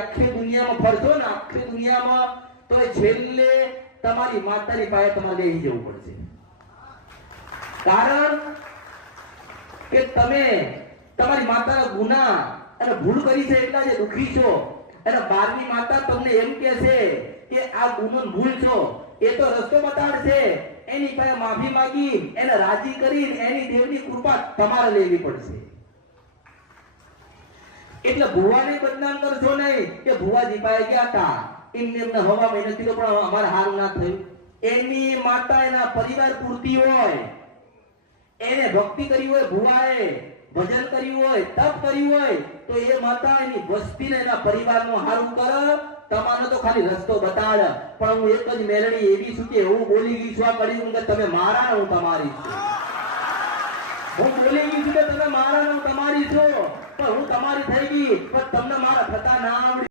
આખી દુનિયામાં ફરશો ને આખી દુનિયામાં તો છેલ્લે તમારી માતાની પાસે તમારે લઈ જવું પડશે. કારણ કે તમે તમારી માતાના ગુનાહ અને ભૂલ કરી છે એટલા જે દુખી છો. અને બારની માતા તમને એમ કહે છે કે આ ગુનો ભૂલ છો, એ તો રસ્તો બતાડશે. એની પાસે માફી માંગી એને રાજી કરીને એની દેવની કૃપા તમારે લેવી પડશે. એટલે ભુવાને બદનામ કરશો નહીં કે ભુવાજી પાસે ગયા હતા એમને હવા મહિને કીધું પણ અમારે હારું ના થયું. એની માતા એના પરિવાર પૂરતી હોય, એને ભક્તિ કરી હોય, ભુવાએ ભજન કર્યું હોય, તપ કર્યું હોય તો એ માતા એની વસ્તીને એના પરિવારનું હારું કરે. તમારો તો ખાલી રસ્તો બતાડ. પણ હું એક જ મેલડી એવી છું કે એવું બોલી ગઈ છું આ કર્યું કે તમે મારા હું તમારી છું. હું બોલી ગઈ છું કે તમે મારા હું તમારી છો, પણ હું તમારી થઈ ગઈ પણ તમને મારા થતા ના આવડે.